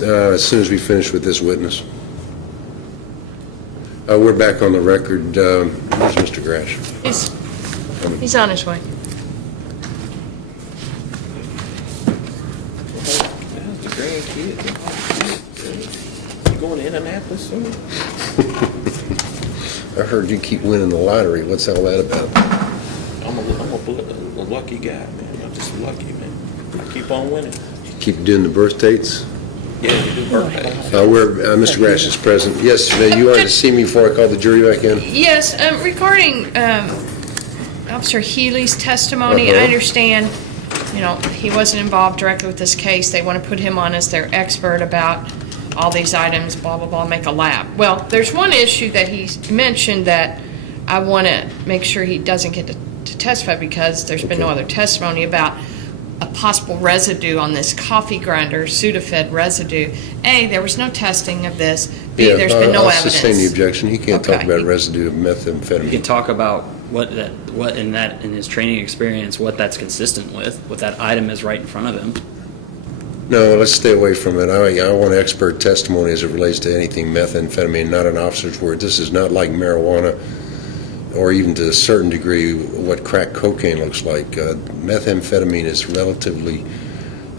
As soon as we finish with this witness. We're back on the record. Where's Mr. Grasch? He's on his way. How's the grandkids? You going to Indianapolis soon? I heard you keep winning the lottery. What's all that about? I'm a lucky guy, man. I'm just lucky, man. Keep on winning. You keep doing the birth dates? Yeah, you do birthdays. Mr. Grasch is present. Yes, you wanted to see me before I called the jury back in? Yes, regarding Officer Healey's testimony, I understand, he wasn't involved directly with this case. They want to put him on as their expert about all these items, blah, blah, blah, make a lab. Well, there's one issue that he mentioned that I want to make sure he doesn't get to testify because there's been no other testimony about a possible residue on this coffee grinder, Sudafed residue. A, there was no testing of this. B, there's been no evidence. I'll sustain the objection. He can't talk about residue of methamphetamine. You can talk about what in his training experience, what that's consistent with, what that item is right in front of him. No, let's stay away from it. I want expert testimony as it relates to anything methamphetamine, not an officer's word. This is not like marijuana or even to a certain degree what crack cocaine looks like. Methamphetamine is relatively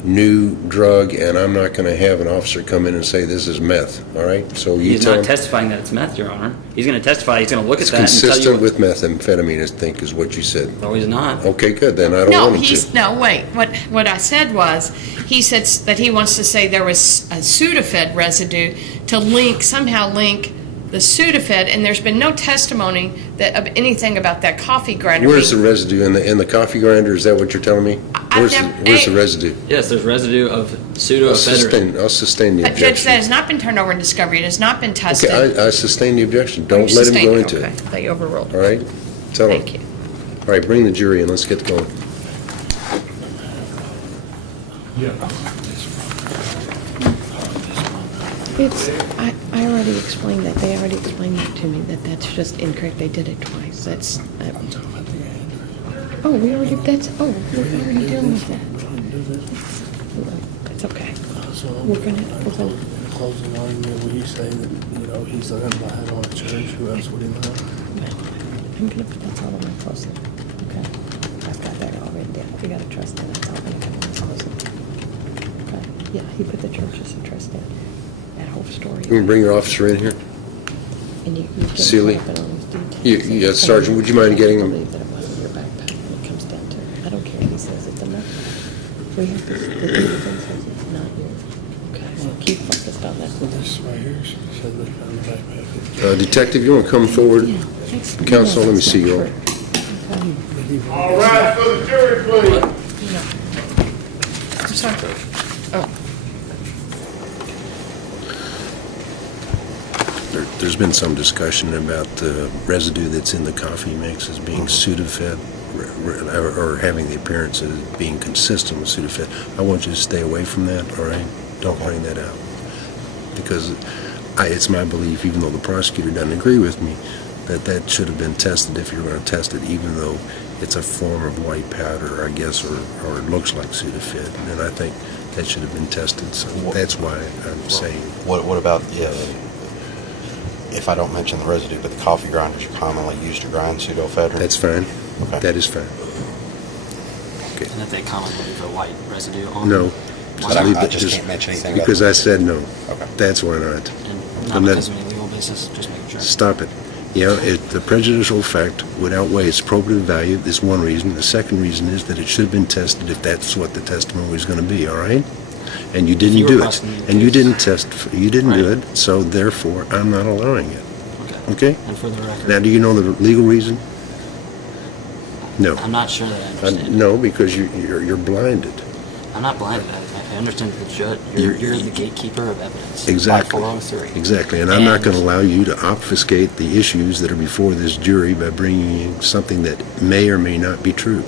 new drug, and I'm not going to have an officer come in and say this is meth, all right? So he's not testifying that it's meth, Your Honor. He's going to testify, he's going to look at that and tell you... It's consistent with methamphetamine, I think, is what you said. No, he's not. Okay, good, then I don't want him to. No, wait. What I said was, he said that he wants to say there was a Sudafed residue to somehow link the Sudafed, and there's been no testimony of anything about that coffee grinder. Where's the residue in the coffee grinder? Is that what you're telling me? Where's the residue? Yes, there's residue of pseudoephedrine. I'll sustain the objection. Judge, that has not been turned over in discovery. It has not been tested. Okay, I sustain the objection. Don't let him go into it. They overruled. All right? Tell him. Thank you. All right, bring the jury in. Let's get going. I already explained that. They already explained that to me, that that's just incorrect. They did it twice. That's... I'm talking about the address. Oh, we're already dealing with that. It's okay. So We're gonna... in closing argument, will you say that, he's the guy that on church? Who else would he know? I'm gonna put that's all on my closing. Okay? I've got that all written down. You gotta trust that. That's all gonna come on my closing. Okay? Yeah, he put the churches and trust in. That whole story. You want to bring your officer in here? And you Seeley? Sergeant, would you mind getting him? I believe that it wasn't your backpack when it comes down to it. I don't care if he says it's enough. We have to, the defense says it's not yours. Okay, so keep focused on that. This right here, she said they found the backpack. Detective, you want to come forward? Yeah. Counsel, let me see you all. Okay. All right, for the jury, please. I'm sorry. Oh. There's been some discussion about the residue that's in the coffee mix as being Sudafed or having the appearance of being consistent with Sudafed. I want you to stay away from that, all right? Don't bring that out. Because it's my belief, even though the prosecutor doesn't agree with me, that should have been tested if you're going to test it, even though it's a form of white powder, I guess, or it looks like Sudafed. And I think that should have been tested. So that's why I'm saying. What about, if I don't mention the residue, but the coffee grinders are commonly used to grind pseudoephedrine? That's fine. Okay. That is fine. Okay. And that they commonly leave a white residue on? No. But I just can't mention anything about because I said no. Okay. That's why not. And not because of any legal basis, just making sure. Stop it. The prejudicial effect would outweigh its probative value. Is one reason. The second reason is that it should have been tested if that's what the testimony was going to be. All right. And you didn't do it. And you didn't test. You didn't do it. So therefore, I'm not allowing it. Okay. And for the record. Now, do you know the legal reason? No. I'm not sure that I understand. No, because you're blinded. I'm not blinded. I understand that the judge. You're the gatekeeper of evidence. Exactly. By 403. Exactly. And I'm not going to allow you to obfuscate the issues that are before this jury by bringing in something that may or may not be true,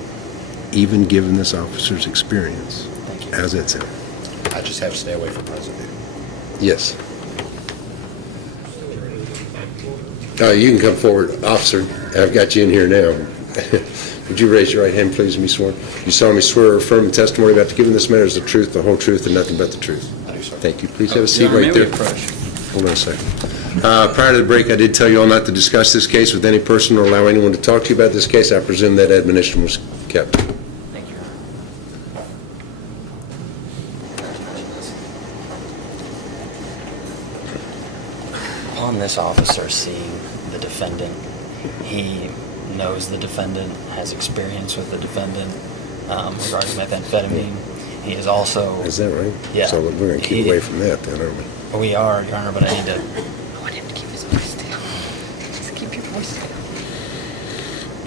even given this officer's experience. Thank you. How's that sound? I just have to stay away from residue. Yes. You can come forward, officer. I've got you in here now. Would you raise your right hand, please, and be sworn? You solemnly swear or affirm the testimony about to give in this matter is the truth, the whole truth, and nothing but the truth? I do, sir. Thank you. Please have a seat Your Honor, right may we there. approach? Hold on a second. Prior to the break, I did tell you all not to discuss this case with any person or allow anyone to talk to you about this case. I presume that admonition was kept. Thank you, Your Honor. Upon this officer seeing the defendant, he knows the defendant, has experience with the defendant regarding methamphetamine. He is also... Is that right? Yeah. So we're going to keep away from that then, aren't we? We are, Your Honor, but I need to... I want him to keep his voice down. Just keep your voice down.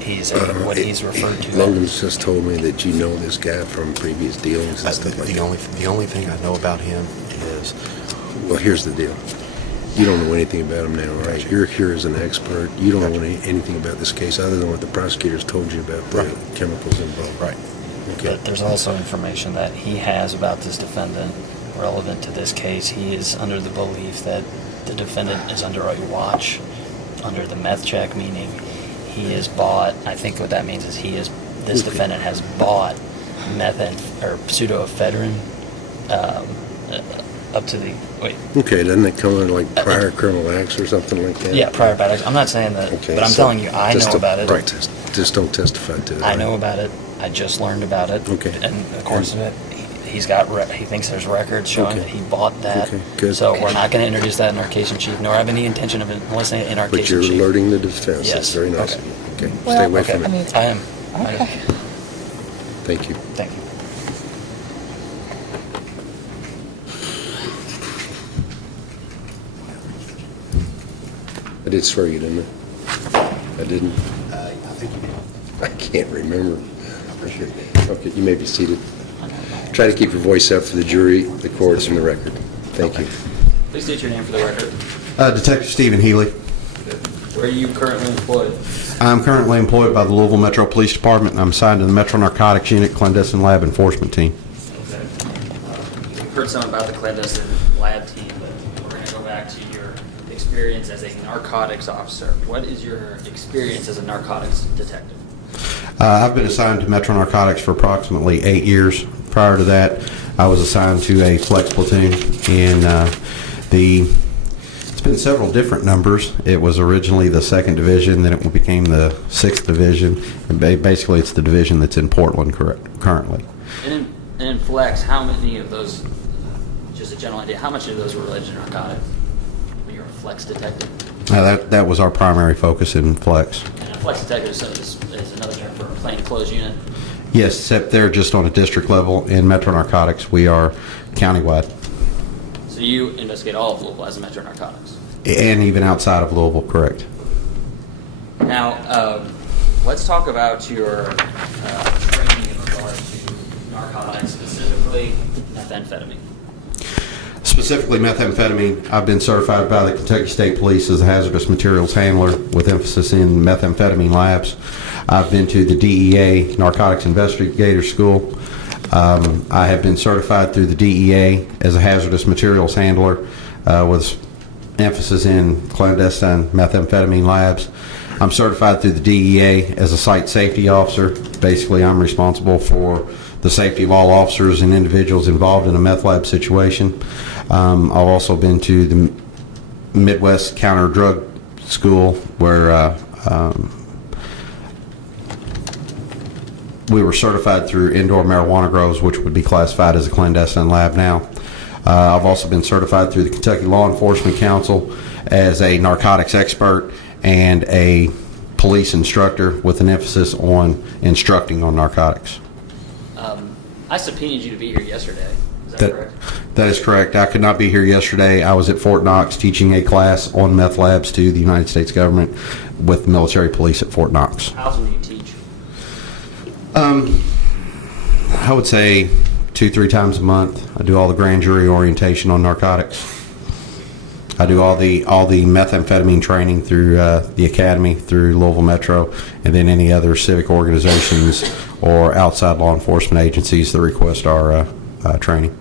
He's what he's referred to... Logan's just told me that you know this guy from previous dealings and stuff like that. The only thing I know about him is, Well, here's the deal. You don't know anything about him now, right? You're here as an expert. You don't know anything about this case other than what the prosecutors told you about the Right. chemicals involved. right. Okay. But there's also information that he has about this defendant relevant to this case. He is under the belief that the defendant is under a watch, under the meth check, meaning he has bought, I think what that means is this defendant has bought pseudoephedrine up to the, Okay, doesn't it come under like prior criminal acts or something like that? yeah, prior bad acts. I'm not saying that, Okay, but I'm so telling you, I just know about it. Right, just don't testify to it. I know about it. I just learned about it. Okay. And in the course of it, he thinks there's records showing Okay. that he bought that. Okay, good. So we're not going to introduce that in our case in chief, nor have any intention of enlisting it in our But case you're in chief. alerting the defense. Yes. That's very nice Okay. of you. Okay, Well, stay away Okay, from it. I am. Okay. Thank you. Thank you. I did swear you, didn't I? I didn't. I think you did. I can't remember. I appreciate it. Okay, you may be seated. Try to keep your voice up for the jury, the courts, and the record. Thank you. Please state your name for the record. Detective Stephen Healey. Where are you currently employed? I'm currently employed by the Louisville Metro Police Department, and I'm assigned to the Metro Narcotics Unit Clandestine Lab Enforcement Team. Okay. We've heard some about the clandestine lab team, but we're going to go back to your experience as a narcotics officer. What is your experience as a narcotics detective? I've been assigned to Metro Narcotics for approximately 8 years. Prior to that, I was assigned to a flex platoon, and it's been several different numbers. It was originally the 2nd Division, then it became the 6th Division, and basically it's the division that's in Portland currently. And in Flex, how many of those, just a general idea, how much of those were related to narcotics when you were a Flex detective? That was our primary focus in Flex. And a Flex detective is another term for a plainclothes unit. Yes, except they're just on a district level. In Metro Narcotics, we are countywide. So you investigate all of Louisville as a Metro Narcotics. And even outside of Louisville, correct. Now, let's talk about your training in regard to narcotics, specifically methamphetamine. Specifically methamphetamine, I've been certified by the Kentucky State Police as a hazardous materials handler with emphasis in methamphetamine labs. I've been to the DEA Narcotics Investigator School. I have been certified through the DEA as a hazardous materials handler with emphasis in clandestine methamphetamine labs. I'm certified through the DEA as a site safety officer. Basically, I'm responsible for the safety of all officers and individuals involved in a meth lab situation. I've also been to the Midwest Counter Drug School where we were certified through indoor marijuana grows, which would be classified as a clandestine lab now. I've also been certified through the Kentucky Law Enforcement Council as a narcotics expert and a police instructor with an emphasis on instructing on narcotics. I subpoenaed you to be here yesterday. Is that correct? That is correct. I could not be here yesterday. I was at Fort Knox teaching a class on meth labs to the United States government with the military police at Fort Knox. How often do you teach? I would say 2-3 times a month. I do all the grand jury orientation on narcotics. I do all the methamphetamine training through the academy, through Louisville Metro, and then any other civic organizations or outside law enforcement agencies that request our training.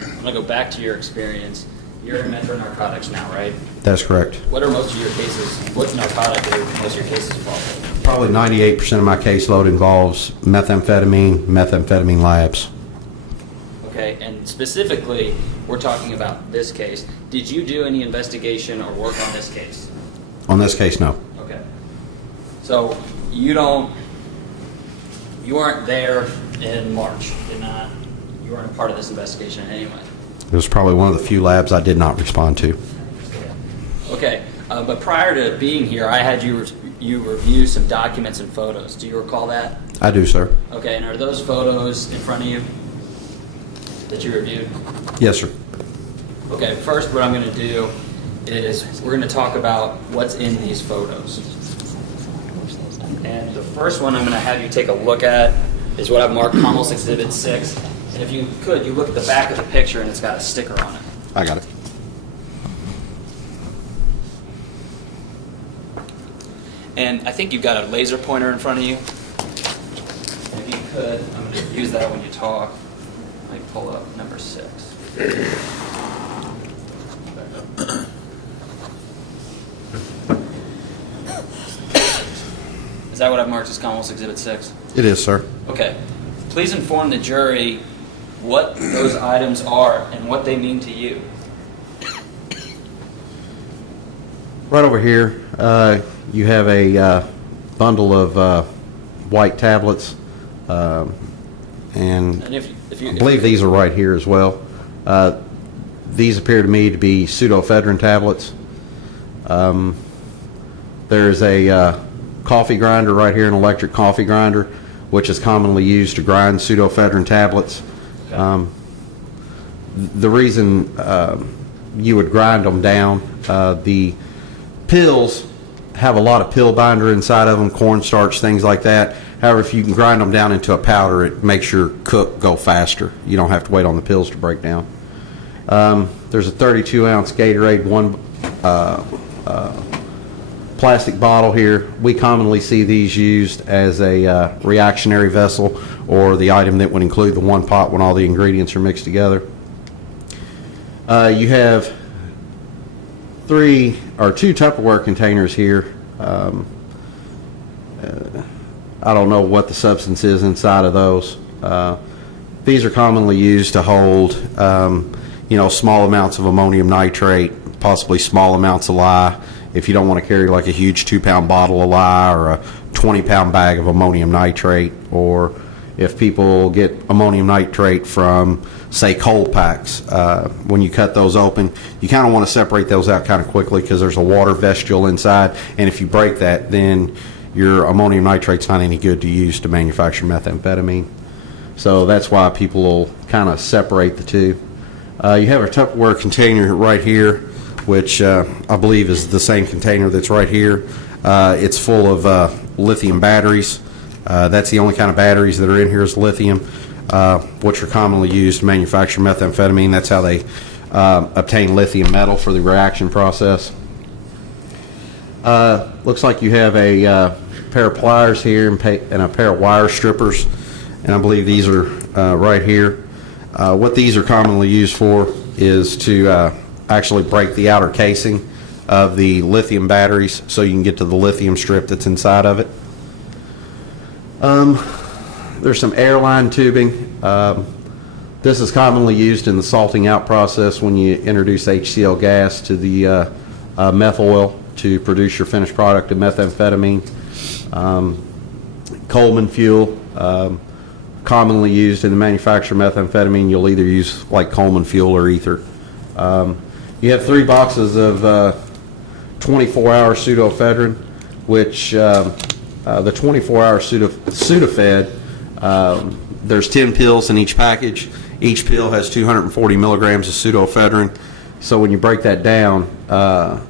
I'm going to go back to your experience. You're in Metro Narcotics now, right? That's correct. What are most of your cases, what narcotic are most of your cases involved in? Probably 98% of my caseload involves methamphetamine labs. Okay, and specifically, we're talking about this case. Did you do any investigation or work on this case? On this case, no. Okay. So you weren't there in March, you weren't a part of this investigation in any way? It was probably one of the few labs I did not respond to. Okay, but prior to being here, I had you review some documents and photos. Do you recall that? I do, sir. Okay, and are those photos in front of you that you reviewed? Yes, sir. Okay, first what I'm going to do is we're going to talk about what's in these photos. And the first one I'm going to have you take a look at is what I've marked Commonwealth Exhibit 6. And if you could, you look at the back of the picture and it's got a sticker on it. I got it. And I think you've got a laser pointer in front of you. And if you could, I'm going to use that when you talk. Let me pull up number 6. Is that what I've marked as Commonwealth Exhibit 6? It is, sir. Okay. Please inform the jury what those items are and what they mean to you. Right over here, you have a bundle of white tablets, and if you I believe these are right here as well. These appear to me to be pseudoephedrine tablets. There's a coffee grinder right here, an electric coffee grinder, which is commonly used to grind pseudoephedrine tablets. Okay. The reason you would grind them down, the pills have a lot of pill binder inside of them, cornstarch, things like that. However, if you can grind them down into a powder, it makes your cook go faster. You don't have to wait on the pills to break down. There's a 32-ounce Gatorade, one plastic bottle here. We commonly see these used as a reactionary vessel, or the item that would include the one pot when all the ingredients are mixed together. You have two Tupperware containers here. I don't know what the substance is inside of those. These are commonly used to hold, small amounts of ammonium nitrate, possibly small amounts of lye. If you don't want to carry like a huge 2-pound bottle of lye or a 20-pound bag of ammonium nitrate, or if people get ammonium nitrate from, say, coal packs, when you cut those open, you kind of want to separate those out kind of quickly because there's a water vestule inside, and if you break that, then your ammonium nitrate's not any good to use to manufacture methamphetamine. So that's why people will kind of separate the two. You have a Tupperware container right here, which I believe is the same container that's right here. It's full of lithium batteries. That's the only kind of batteries that are in here is lithium, which are commonly used to manufacture methamphetamine. That's how they obtain lithium metal for the reaction process. Looks like you have a pair of pliers here and a pair of wire strippers, and I believe these are right here. What these are commonly used for is to actually break the outer casing of the lithium batteries so you can get to the lithium strip that's inside of it. There's some airline tubing. This is commonly used in the salting out process when you introduce HCl gas to the meth oil to produce your finished product of methamphetamine. Coleman fuel, commonly used in the manufacture of methamphetamine. You'll either use like Coleman fuel or ether. You have 3 boxes of 24-hour pseudoephedrine, which the 24-hour Sudafed, there's 10 pills in each package. Each pill has 240 milligrams of pseudoephedrine. So when you break that down,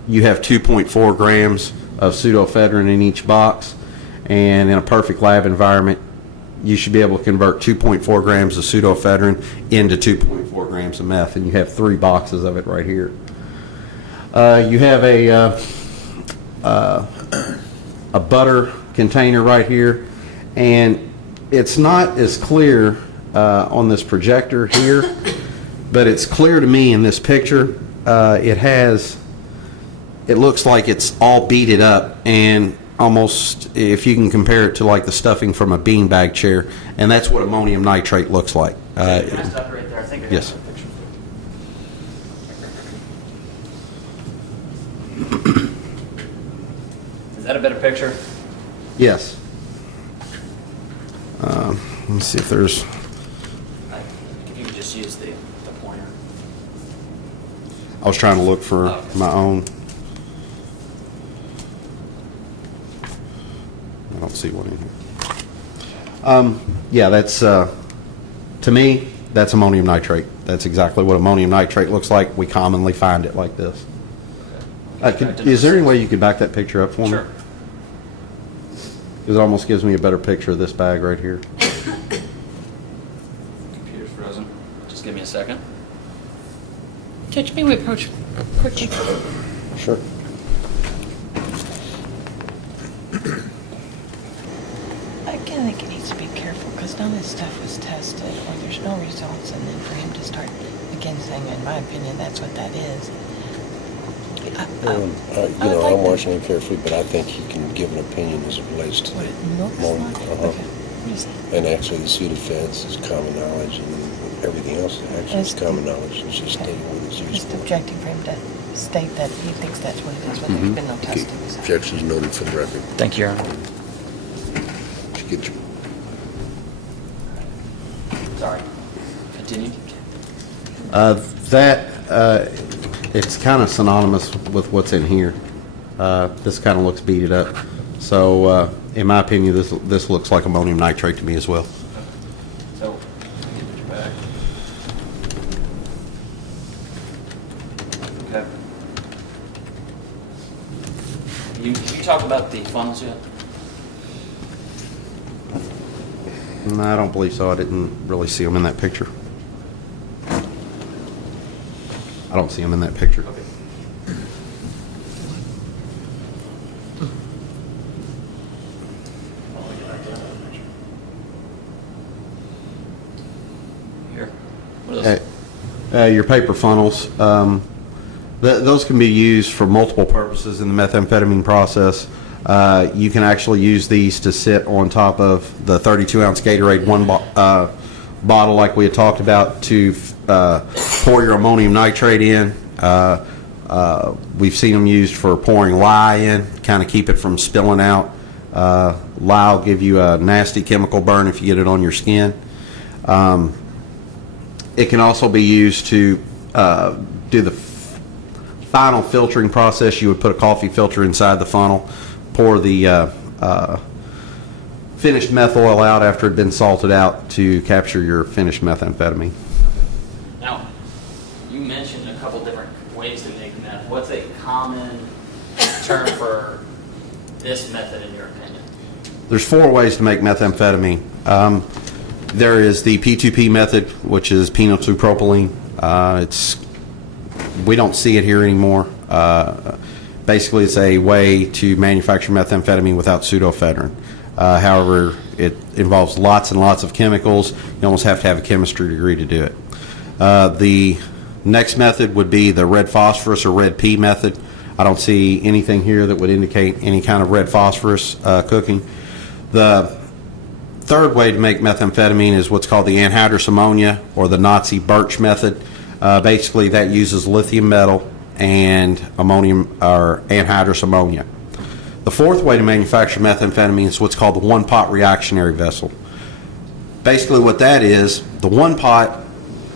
you have 2.4 grams of pseudoephedrine in each box. And in a perfect lab environment, you should be able to convert 2.4 grams of pseudoephedrine into 2.4 grams of meth, and you have 3 boxes of it right here. You have a butter container right here, and it's not as clear on this projector here, but it's clear to me in this picture. It looks like it's all beaded up, and almost, if you can compare it to like the stuffing from a beanbag chair, and that's what ammonium nitrate looks like. Can I stop right there? I think I got Yes. a picture. Is that a better picture? Yes. Let me see if there's. If you could just use the pointer. I was trying to look for my own. I don't see one in here. Yeah, that's, to me, that's ammonium nitrate. That's exactly what ammonium nitrate looks like. We commonly find it like this. Is there any way you could back that picture up for me? Sure. Because it almost gives me a better picture of this bag right here. Computer's frozen. Just give me a second. Judge, may we approach quickly? Sure. Again, I think he needs to be careful, because none of his stuff was tested, or there's no results, and then for him to start again saying, in my opinion, that's what that is. I'm watching it carefully, but I think he can give an opinion as it relates to What the it looks ammonia. like? Okay. What is that? And actually, the Sudafeds is common knowledge, and everything else actually is common knowledge. It's just stating what it's used Just for. objecting for him to state that he thinks that's what it is, when there's been no testing. So. Objections noted for the record. Thank you, Your Honor. Did you get your Sorry. Continue. It's kind of synonymous with what's in here. This kind of looks beaded up. So, in my opinion, this looks like ammonium nitrate to me as well. So, get your back. Okay. You talk about the funnels yet? No, I don't believe so. I didn't really see them in that picture. I don't see them in that picture. Okay. Here. What else? Your paper funnels, those can be used for multiple purposes in the methamphetamine process. You can actually use these to sit on top of the 32-ounce Gatorade bottle like we had talked about to pour your ammonium nitrate in. We've seen them used for pouring lye in, kind of keep it from spilling out. Lye will give you a nasty chemical burn if you get it on your skin. It can also be used to do the final filtering process. You would put a coffee filter inside the funnel, pour the finished meth oil out after it had been salted out to capture your finished methamphetamine. Now, you mentioned a couple different ways to make meth. What's a common term for this method in your opinion? There's 4 ways to make methamphetamine. There is the P2P method, which is penyltropropylene. We don't see it here anymore. Basically, it's a way to manufacture methamphetamine without pseudoephedrine. However, it involves lots and lots of chemicals. You almost have to have a chemistry degree to do it. The next method would be the red phosphorus or red P method. I don't see anything here that would indicate any kind of red phosphorus cooking. The third way to make methamphetamine is what's called the anhydrous ammonia or the Nazi birch method. Basically, that uses lithium metal and ammonium or anhydrous ammonia. The fourth way to manufacture methamphetamine is what's called the one-pot reactionary vessel. Basically, what that is, the one-pot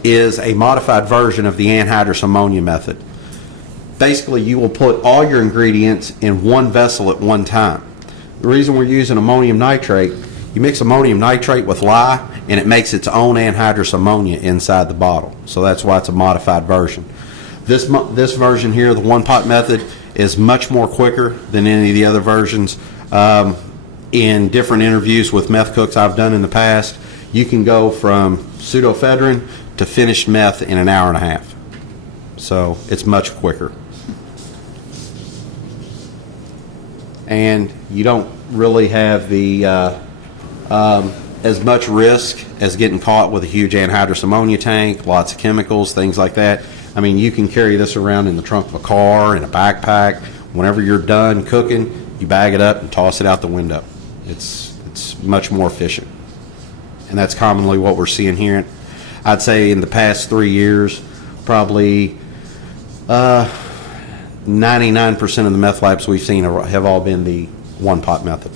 is a modified version of the anhydrous ammonia method. Basically, you will put all your ingredients in one vessel at one time. The reason we're using ammonium nitrate, you mix ammonium nitrate with lye, and it makes its own anhydrous ammonia inside the bottle. So that's why it's a modified version. This version here, the one-pot method, is much more quicker than any of the other versions. In different interviews with meth cooks I've done in the past, you can go from pseudoephedrine to finished meth in an hour and a half. So it's much quicker. And you don't really have the as much risk as getting caught with a huge anhydrous ammonia tank, lots of chemicals, things like that. I mean, you can carry this around in the trunk of a car, in a backpack. Whenever you're done cooking, you bag it up and toss it out the window. It's much more efficient. And that's commonly what we're seeing here. I'd say in the past 3 years, probably 99% of the meth labs we've seen have all been the one pot method.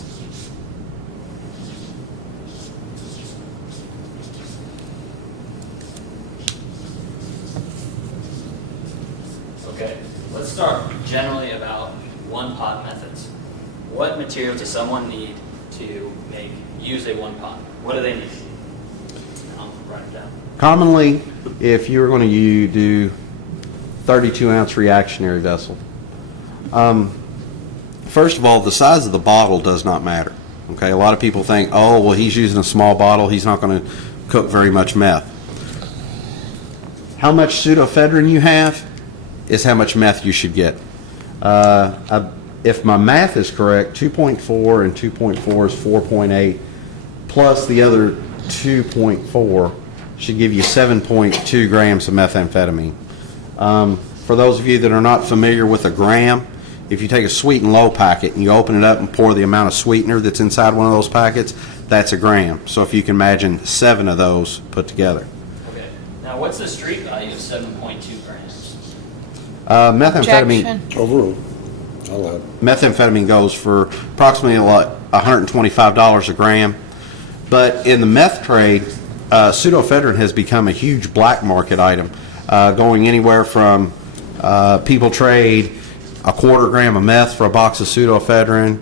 Okay, let's start generally about one pot methods. What materials does someone need to use a one pot? What do they need? I'll write it down. Commonly, if you're going to do 32-ounce reactionary vessel, first of all, the size of the bottle does not matter. Okay, a lot of people think, oh, well, he's using a small bottle, he's not going to cook very much meth. How much pseudoephedrine you have is how much meth you should get. If my math is correct, 2.4 and 2.4 is 4.8, plus the other 2.4 should give you 7.2 grams of methamphetamine. For those of you that are not familiar with a gram, if you take a sweet and low packet and you open it up and pour the amount of sweetener that's inside one of those packets, that's a gram. So if you can imagine 7 of those put together. Okay. Now, what's the street value of 7.2 grams? Methamphetamine. Objection. Overruled. Allowed. Methamphetamine goes for approximately $125 a gram. But in the meth trade, pseudoephedrine has become a huge black market item, going anywhere from people trade a quarter gram of meth for a box of pseudoephedrine.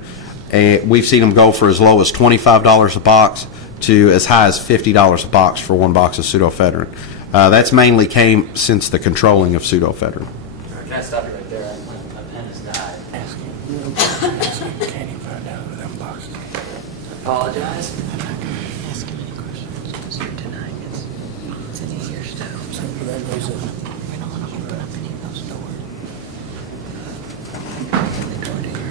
We've seen them go for as low as $25 a box to as high as $50 a box for one box of pseudoephedrine. That's mainly came since the controlling of pseudoephedrine. Can I stop you right there? My pen has died. Can't even find out who them boxes are. Apologize. I'm not going to ask him any questions because you're denying it. It's in his ears too. So that goes in. We don't want to open up any of those doors. Open the door to your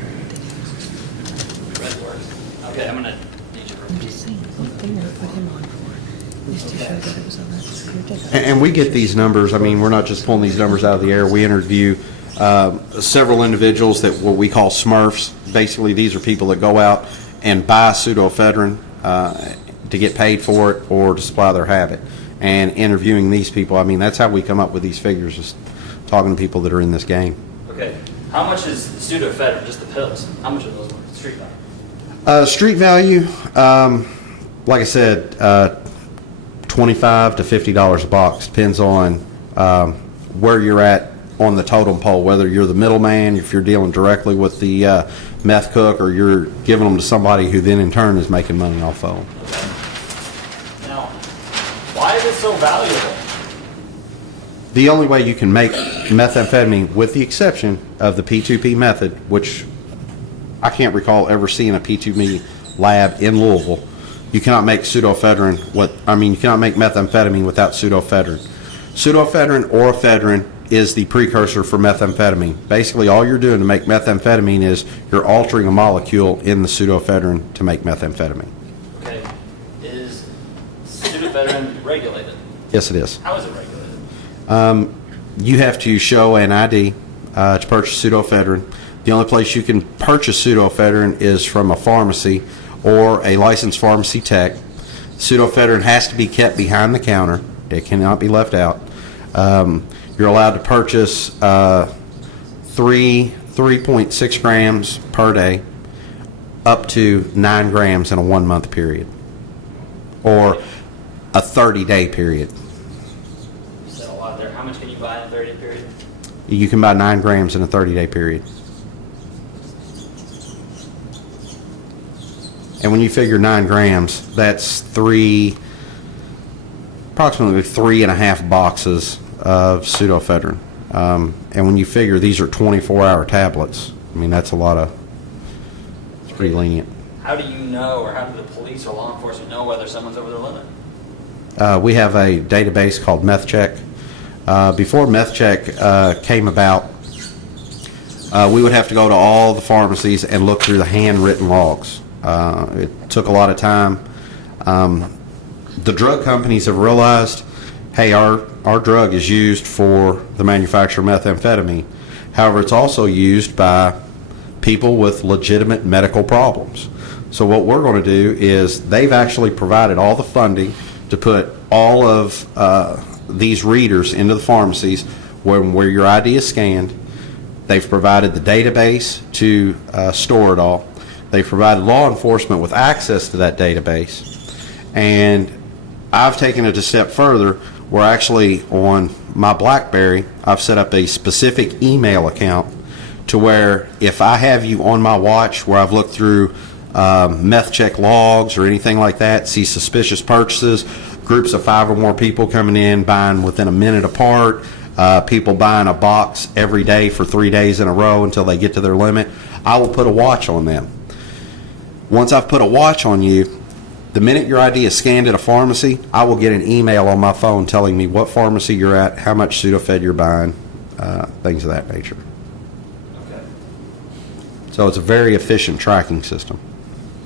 Red works. Okay, I'm gonna need you I'm just saying, what thing they put him on for is to show that it was on that security. And we get these numbers. I mean, we're not just pulling these numbers out of the air. We interview several individuals that what we call Smurfs. Basically, these are people that go out and buy pseudoephedrine to get paid for it or to supply their habit. And interviewing these people, I mean, that's how we come up with these figures, just talking to people that are in this game. Okay. How much is pseudoephedrine, just the pills? How much are those worth? Street value? Street value, like I said, $25 to $50 a box. Depends on where you're at on the totem pole, whether you're the middleman, if you're dealing directly with the meth cook, or you're giving them to somebody who then in turn is making money off of them. Now, why is it so valuable? The only way you can make methamphetamine, with the exception of the P2P method, which I can't recall ever seeing a P2P lab in Louisville, you cannot make pseudoephedrine. You cannot make methamphetamine without pseudoephedrine. Pseudoephedrine or ephedrine is the precursor for methamphetamine. Basically, all you're doing to make methamphetamine is you're altering a molecule in the pseudoephedrine to make methamphetamine. Okay. Is pseudoephedrine regulated? Yes, it is. How is it regulated? You have to show an ID to purchase pseudoephedrine. The only place you can purchase pseudoephedrine is from a pharmacy or a licensed pharmacy tech. Pseudoephedrine has to be kept behind the counter. It cannot be left out. You're allowed to purchase 3.6 grams per day, up to 9 grams in a 1 month period, or a 30-day period. You said a lot there. How much can you buy in a 30-day period? You can buy 9 grams in a 30-day period. And when you figure 9 grams, that's approximately 3.5 boxes of pseudoephedrine. And when you figure these are 24-hour tablets, I mean, that's a lot of, it's pretty lenient. How do you know, or how do the police or law enforcement know whether someone's over their limit? We have a database called MethCheck. Before MethCheck came about, we would have to go to all the pharmacies and look through the handwritten logs. It took a lot of time. The drug companies have realized, hey, our drug is used for the manufacture of methamphetamine. However, it's also used by people with legitimate medical problems. So what we're going to do is they've actually provided all the funding to put all of these readers into the pharmacies where your ID is scanned. They've provided the database to store it all. They've provided law enforcement with access to that database. And I've taken it a step further where actually on my BlackBerry, I've set up a specific email account to where if I have you on my watch where I've looked through meth check logs or anything like that, see suspicious purchases, groups of 5 or more people coming in, buying within a minute apart, people buying a box every day for 3 days in a row until they get to their limit, I will put a watch on them. Once I've put a watch on you, the minute your ID is scanned at a pharmacy, I will get an email on my phone telling me what pharmacy you're at, how much Sudafed you're buying, things of that nature. Okay. So it's a very efficient tracking system.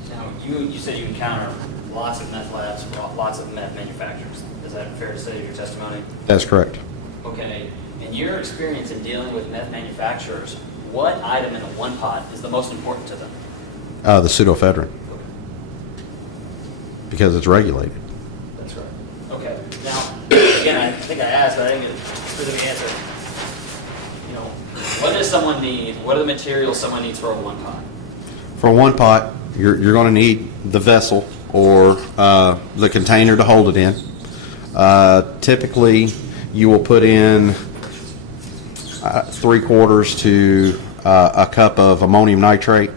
Now, you said you encounter lots of meth labs, lots of meth manufacturers. Is that fair to say in your testimony? That's correct. Okay. In your experience in dealing with meth manufacturers, what item in a one pot is the most important to them? The pseudoephedrine, because it's regulated. That's right. Okay. Now, again, I think I asked, but I didn't get a specific answer. You know, what does someone need? What are the materials someone needs for a one pot? For one pot, you're going to need the vessel or the container to hold it in. Typically, you will put in 3/4 to a cup of ammonium nitrate,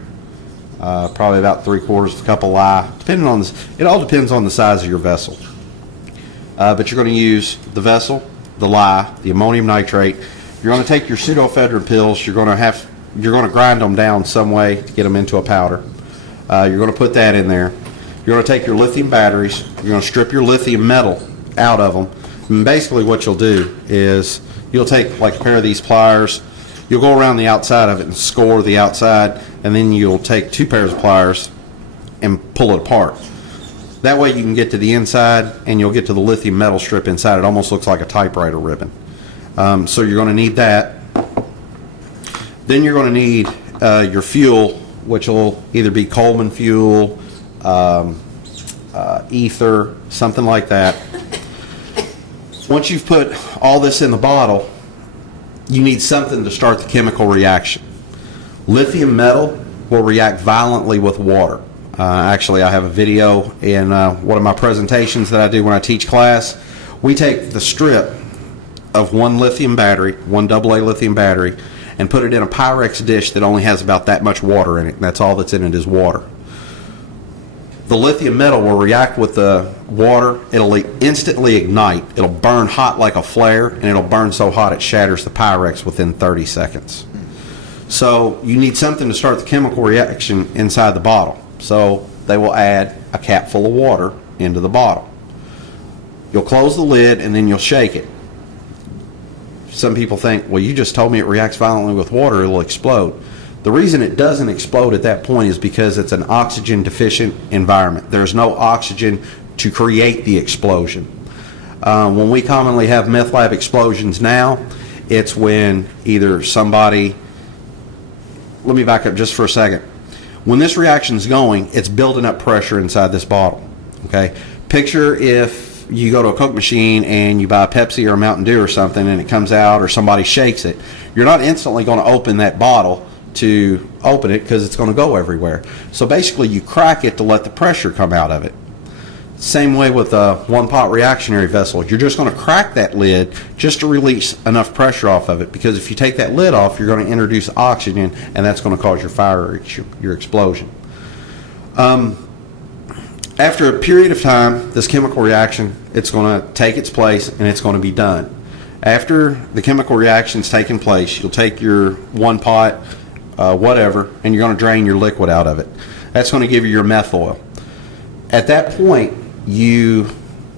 probably about 3/4 of a cup of lye, depending on this. It all depends on the size of your vessel. But you're going to use the vessel, the lye, the ammonium nitrate. You're going to take your pseudoephedrine pills. You're going to grind them down some way to get them into a powder. You're going to put that in there. You're going to take your lithium batteries. You're going to strip your lithium metal out of them. And basically what you'll do is you'll take like a pair of these pliers. You'll go around the outside of it and score the outside, and then you'll take 2 pairs of pliers and pull it apart. That way you can get to the inside and you'll get to the lithium metal strip inside. It almost looks like a typewriter ribbon. So you're going to need that. Then you're going to need your fuel, which will either be Coleman fuel, ether, something like that. Once you've put all this in the bottle, you need something to start the chemical reaction. Lithium metal will react violently with water. Actually, I have a video in one of my presentations that I do when I teach class. We take the strip of one lithium battery, one AA lithium battery, and put it in a Pyrex dish that only has about that much water in it. And that's all that's in it is water. The lithium metal will react with the water. It'll instantly ignite. It'll burn hot like a flare, and it'll burn so hot it shatters the Pyrex within 30 seconds. So you need something to start the chemical reaction inside the bottle. So they will add a cap full of water into the bottle. You'll close the lid and then you'll shake it. Some people think, well, you just told me it reacts violently with water, it'll explode. The reason it doesn't explode at that point is because it's an oxygen deficient environment. There's no oxygen to create the explosion. When we commonly have meth lab explosions now, it's when either somebody, let me back up just for a second. When this reaction's going, it's building up pressure inside this bottle. Okay? Picture if you go to a Coke machine and you buy a Pepsi or a Mountain Dew or something and it comes out or somebody shakes it. You're not instantly going to open that bottle to open it because it's going to go everywhere. So basically you crack it to let the pressure come out of it. Same way with a one-pot reactionary vessel. You're just going to crack that lid just to release enough pressure off of it, because if you take that lid off, you're going to introduce oxygen, and that's going to cause your fire or your explosion. After a period of time, this chemical reaction, it's going to take its place and it's going to be done. After the chemical reaction's taken place, you'll take your one pot, whatever, and you're going to drain your liquid out of it. That's going to give you your meth oil. At that point, you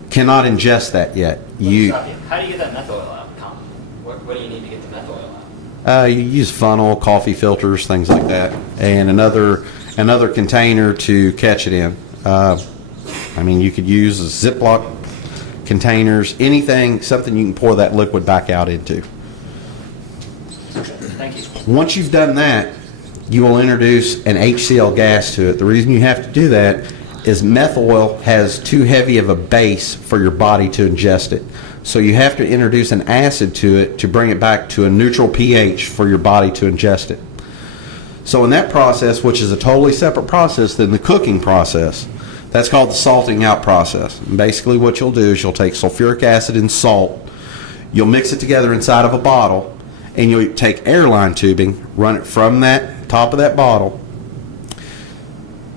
cannot ingest that yet. How do you get that meth oil out? What do you need to get the meth oil out? You use funnel, coffee filters, things like that, and another container to catch it in. You could use Ziploc containers, anything, something you can pour that liquid back out into. Thank you. Once you've done that, you will introduce an HCl gas to it. The reason you have to do that is methyl oil has too heavy of a base for your body to ingest it. So you have to introduce an acid to it to bring it back to a neutral pH for your body to ingest it. So in that process, which is a totally separate process than the cooking process, that's called the salting out process. And basically what you'll do is you'll take sulfuric acid and salt, you'll mix it together inside of a bottle, and you'll take airline tubing, run it from that top of that bottle.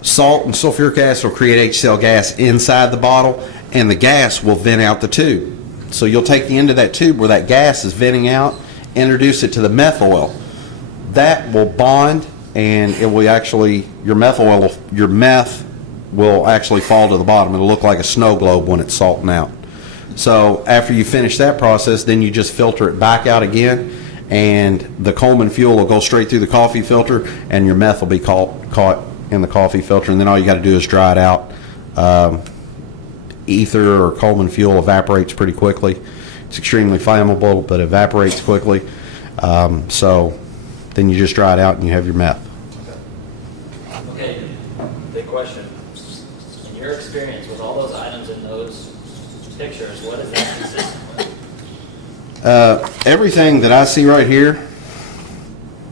Salt and sulfuric acid will create HCl gas inside the bottle, and the gas will vent out the tube. So you'll take the end of that tube where that gas is venting out, introduce it to the methyl oil. That will bond, and it will actually, your meth will actually fall to the bottom. It'll look like a snow globe when it's salting out. So after you finish that process, then you just filter it back out again, and the Coleman fuel will go straight through the coffee filter, and your meth will be caught in the coffee filter, and then all you got to do is dry it out. Ether or Coleman fuel evaporates pretty quickly. It's extremely flammable, but evaporates quickly. So then you just dry it out and you have your meth. Okay, big question. In your experience with all those items in those pictures, what is that consistent with? Everything that I see right here,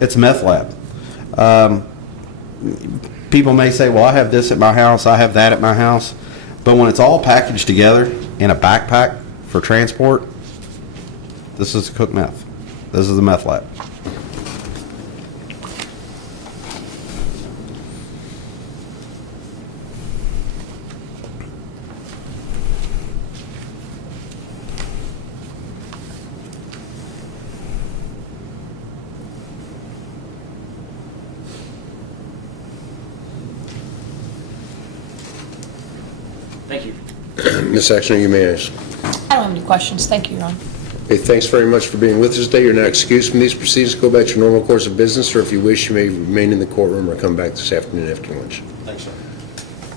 it's meth lab. People may say, well, I have this at my house, I have that at my house. But when it's all packaged together in a backpack for transport, this is cooked meth. This is the meth lab. Thank you. Ms. Axner, you may ask. I don't have any questions. Thank you, Ron. Okay, thanks very much for being with us today. You're now excused from these proceedings. Go back to your normal course of business, or if you wish, you may remain in the courtroom or come back this afternoon after lunch. Thanks, sir.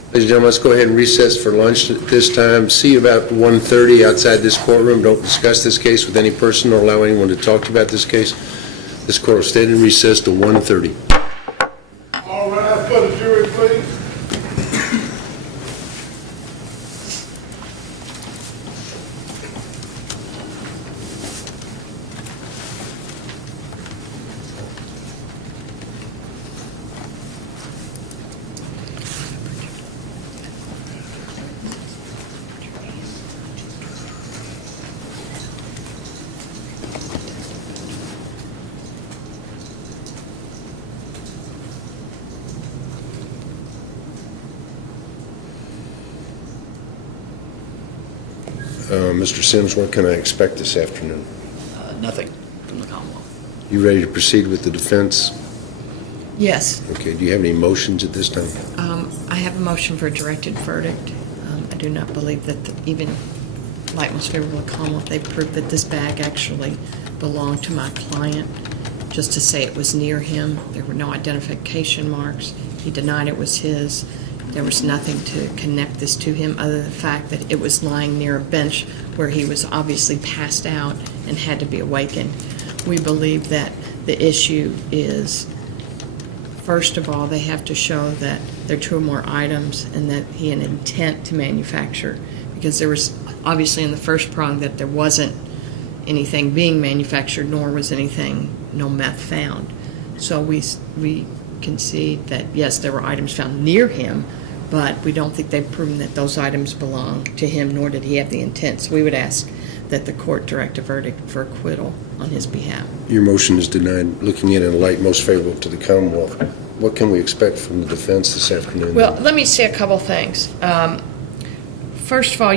Ladies and gentlemen, let's go ahead and recess for lunch at this time. See you about 1:30 outside this courtroom. Don't discuss this case with any person or allow anyone to talk to you about this case. This court will stand in recess to 1:30. All rise for the jury, please. Mr. Sims, what can I expect this afternoon? Nothing from the Commonwealth. You ready to proceed with the defense? Yes. Okay, do you have any motions at this time? I have a motion for a directed verdict. I do not believe that even light most favorable to Commonwealth, they proved that this bag actually belonged to my client. Just to say it was near him, there were no identification marks. He denied it was his. There was nothing to connect this to him other than the fact that it was lying near a bench where he was obviously passed out and had to be awakened. We believe that the issue is, first of all, they have to show that there are two or more items and that he had intent to manufacture, because there was obviously in the first prong that there wasn't anything being manufactured, nor was no meth found. So we concede that, yes, there were items found near him, but we don't think they've proven that those items belong to him, nor did he have the intent. So we would ask that the court direct a verdict for acquittal on his behalf. Your motion is denied. Looking at it in light most favorable to the Commonwealth, what can we expect from the defense this afternoon? Well, let me say a couple things. First of all,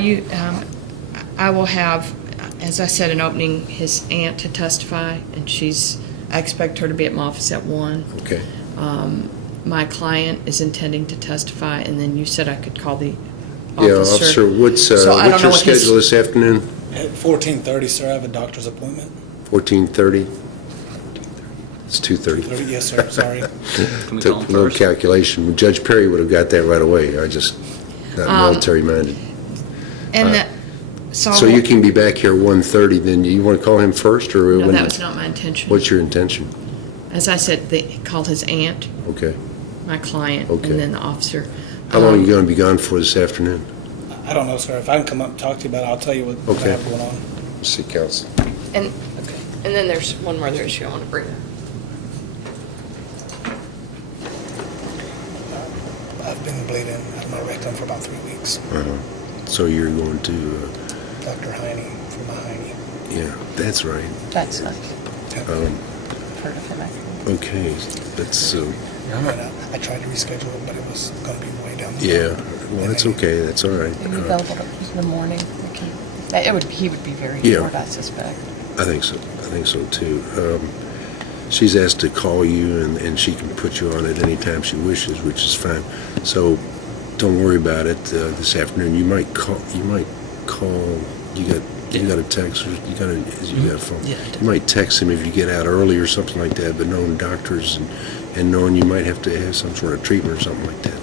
I will have, as I said in opening, his aunt to testify, and I expect her to be at my office at 1. Okay. My client is intending to testify, and then you said I could call the Yeah, officer. Officer, what's So I don't your know what his- schedule this afternoon? At 14:30, sir, I have a doctor's appointment. 14:30? It's 2:30. Yes, sir, sorry. Can we Took call him a little first? calculation. Judge Perry would have got that right away. I just, not military-minded. And that, So you can be back here 1:30, then you want to call him first, or No, when? that was not my intention. What's your intention? as I said, he called his aunt, Okay. my client, Okay. and then the officer. How long are you going to be gone for this afternoon? I don't know, sir. If I can come up and talk to you about it, I'll tell you what I Okay. have going on. See council. And then there's one more other issue I want to bring up. I've been bleeding out of my rectum for about 3 weeks. Uh-huh. So you're going to, Dr. Heine from my Heine. yeah, that's right. That's nice. Um, Heard of him, actually. Okay, that's, And I tried to reschedule it, but it was going to be way down the yeah, road. well, that's okay, that's all right. Are you available in the morning? He would be very Yeah. bored, I suspect. I think so too. She's asked to call you, and she can put you on at any time she wishes, which is fine. So don't worry about it this afternoon. You might call. You got a text, or you got a phone. Yeah, I did. You might text him if you get out early or something like that. But knowing doctors and knowing you might have to have some sort of treatment or something like that.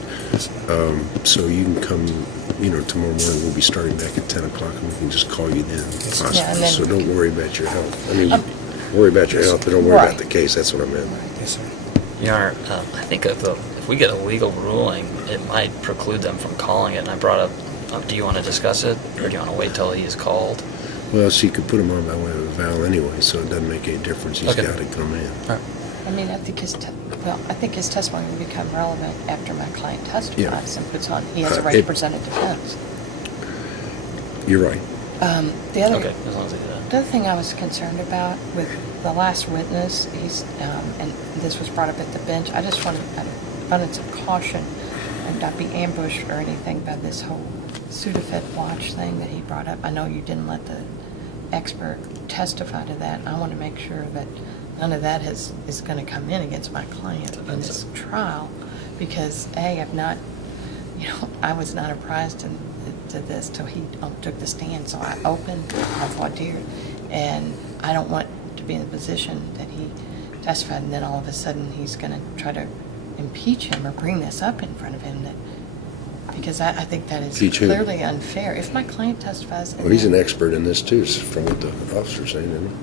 So you can come. Tomorrow morning we'll be starting back at 10 o'clock, and we can just call you then, possibly. Yeah, and then- So don't worry about your health. I mean, worry about your health, but don't worry Right. about the case. That's what I meant. Yes, sir. Your Honor, I think if we get a legal ruling, it might preclude them from calling it. And I brought up, do you want to discuss it, or do you want to wait till he is called? Well, she could put him on by way of a vow anyway, so it doesn't make any difference. He's Okay. got to come in. I mean, I think his testimony will become relevant after my client testifies and puts on, he has a right to present a defense. You're right. The other, Okay, as long as they do that. the other thing I was concerned about with the last witness, and this was brought up at the bench, I just wanted an abundance of caution and not be ambushed or anything by this whole Sudafed watch thing that he brought up. I know you didn't let the expert testify to that. I want to make sure that none of that is going to come in against my client in this trial, because I've not, I was not apprised to this till he took the stand. So I opened, I volunteered, and I don't want to be in the position that he testified and then all of a sudden he's going to try to impeach him or bring this up in front of him, because I think that is Impeach who? clearly unfair. If my client testifies... Well, he's an expert in this too, from what the officer's saying, isn't he?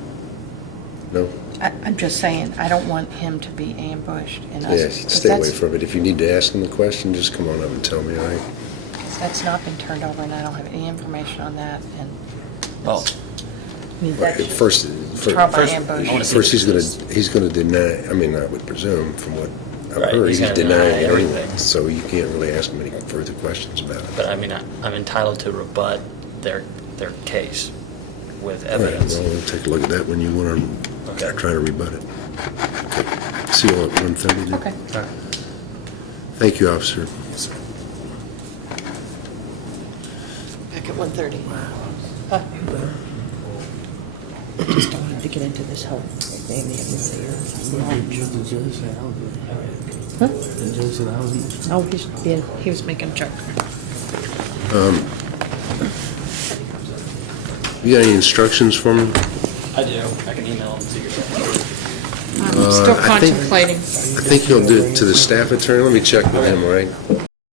No? I'm just saying, I don't want him to be ambushed and us... Yeah, 'cause stay away that's- from it. If you need to ask him the question, just come on up and tell me, all right? Because that's not been turned over, and I don't have any information on that, and... Well, I mean, Right, that's First, trial by first- ambush. I wanna see first this. he's gonna deny, I mean, I would presume, from what I've Right, heard, he's he's gonna deny denying everything. everything. So you can't really ask him any further questions about it. but I mean, I'm entitled to rebut their case with All right, evidence. well, we'll take a look at that when you want to Okay. try to rebut it. Okay. See you all at 1:30 then. Okay. Thank you, officer. Back at 1:30. I just don't want to get into this whole thing. Did the judge say I was Huh? The judge said I was Oh, He was making a joke. You got any instructions for me? I do. I can email them to you. I'm still I think- contemplating. I think he'll do it to the staff attorney. Let me check with him, all right?